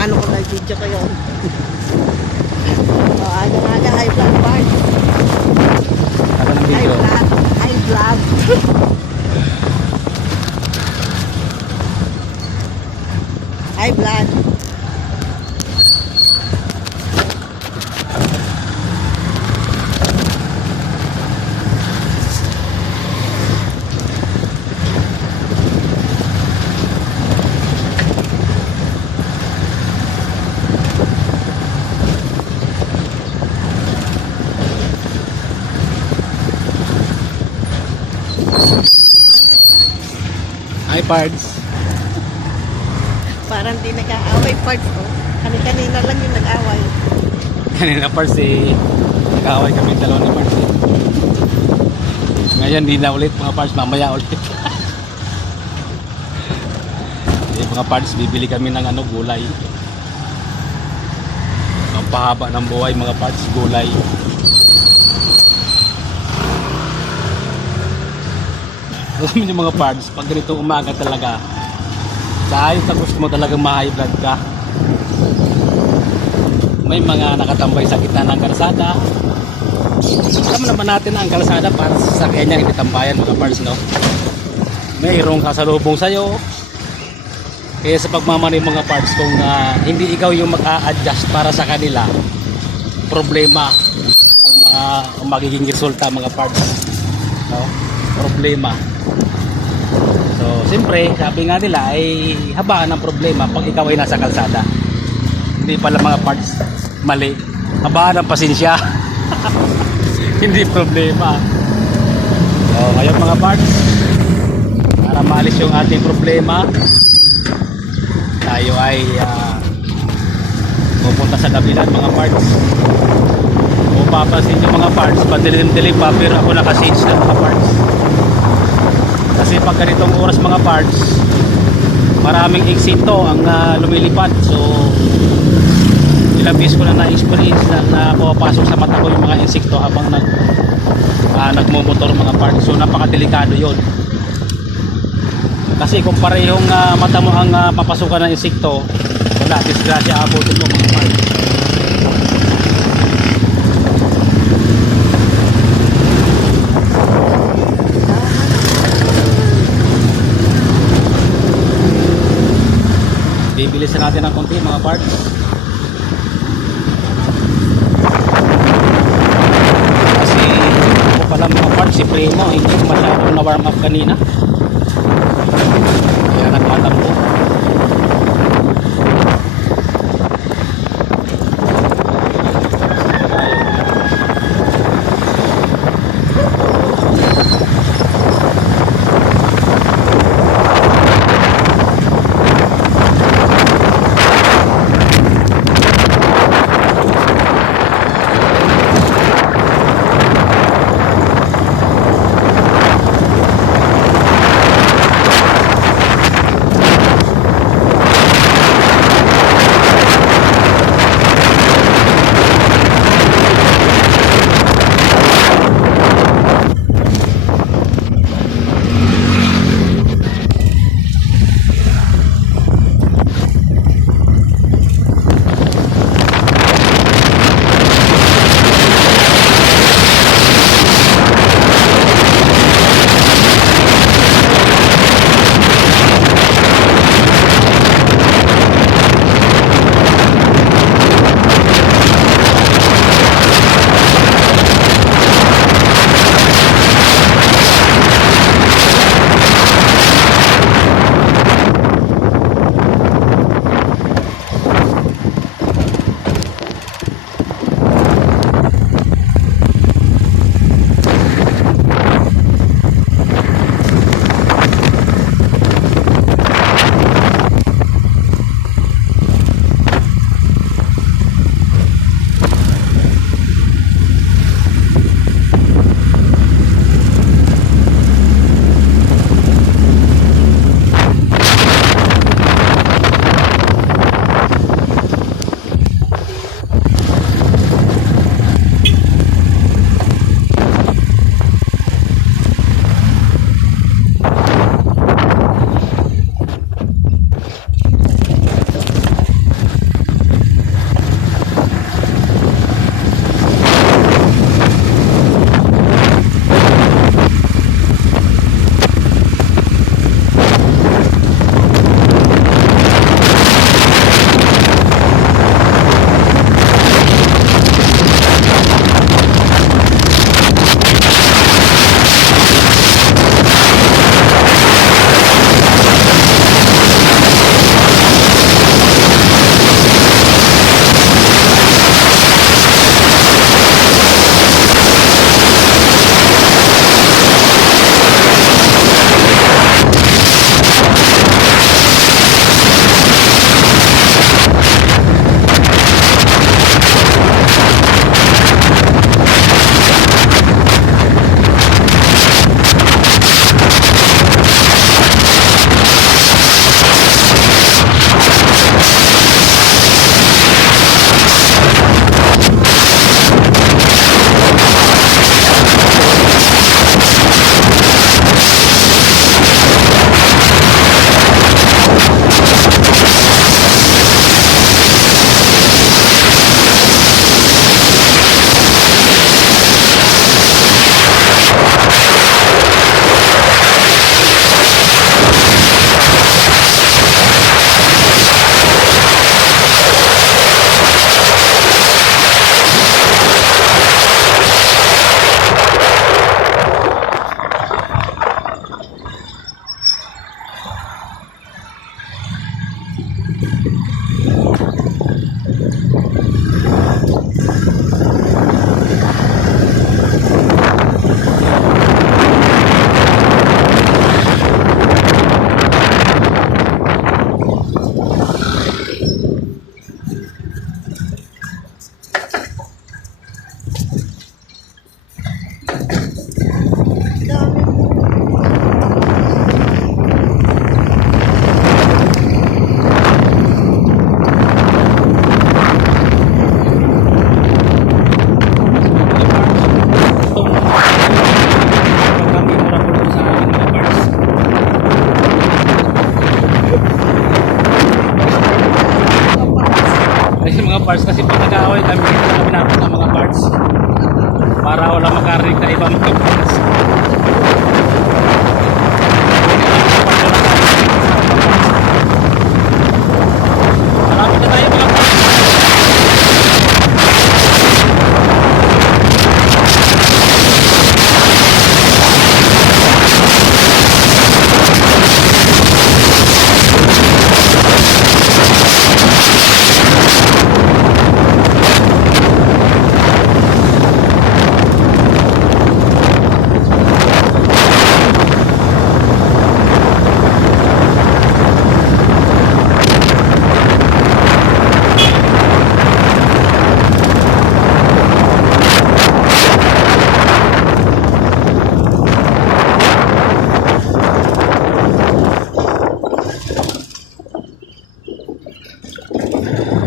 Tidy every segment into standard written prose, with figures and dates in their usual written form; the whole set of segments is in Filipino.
paano ko na-video ko yun. Aga-aga, high vlog part. Ako ng High video. vlog. High vlog. High vlog. Hi parts. Parang di nag-aaway parts ko. Kanina lang yung nag-away. Kanina parts nag-away kami dalawa ni parts Ngayon di na ulit mga parts, mamaya ulit. Mga parts, bibili kami ng gulay. Pampahaba ng buhay mga parts, gulay. Alam niyo mga parts, pag ganito umaga talaga, dahil sa gusto mo talagang ma-high blood ka, may mga nakatambay sa gitna ng kalsada. Alam naman natin na ang kalsada para sa sakyan niya, hindi tambayan mga parts, no? Mayroong kasalubong sa'yo. Kaya sa pagmamani mga parts, kung hindi ikaw yung mag-a-adjust para sa kanila, problema ang magiging resulta mga parts, no? Problema. So, siyempre, sabi nga nila ay habaan ng problema pag ikaw ay nasa kalsada. Hindi pala mga parts mali. Habaan ng pasensya. Hindi problema. So, ngayon mga parts, para maalis yung ating problema, tayo ay pupunta sa Dapitan mga parts. Kung papansin nyo mga parts, padilim-dilim pa pero ako nakasage na mga parts. Kasi pag ganitong oras mga parts, maraming insekto ang lumilipad. So ilang beses ko na na-experience na pumapasok sa mata ko yung mga insekto habang nagmumotor mga parts. So napakadelikado yon. Kasi kung parehong mata mo ang papasukan ng insekto, wala, disgrasya abutin mo mga parts. Bibilisan natin ng konti mga parts. Kasi ako pala mga parts, si Primo hindi ko masyadong na warm up kanina, kaya nagmatampo. parts kasi pag nag-aaway kami, dito na pinapos ng mga parts para wala makarinig na ibang mga parts. Marami na tayo mga parts.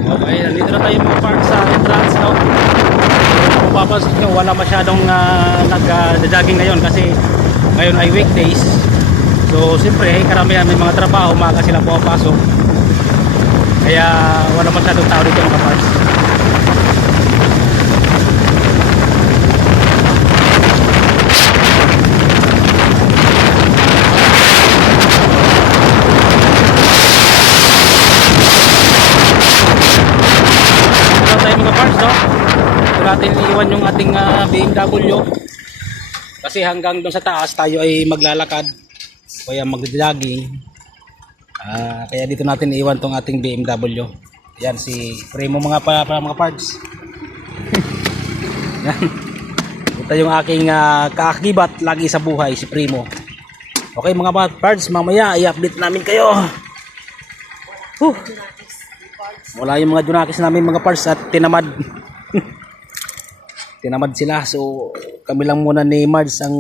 Okay, nandito na tayo mga park sa entrance, no? Kung papansin nyo, wala masyadong nag-jogging ngayon kasi ngayon ay weekdays. So, siyempre, karamihan may mga trabaho, umaga sila pumapasok. Kaya wala masyadong tao dito mga parks. Tayo mga parts, no? Ito natin iiwan yung ating BMW kasi hanggang doon sa taas tayo ay maglalakad o kaya mag-jogging. Kaya dito natin iiwan tong ating BMW. Yan si Primo mga mga parts. Yan. Ito yung aking kaakibat lagi sa buhay, si Primo. Okay mga parts, mamaya i-update namin kayo. Wala yung mga junakis namin mga parts at tinamad. Tinamad sila. So kami lang muna ni Mards ang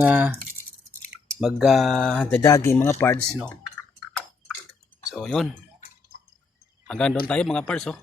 mag-jogging mga parts, no. So yun. Hanggang doon tayo mga parts, oh.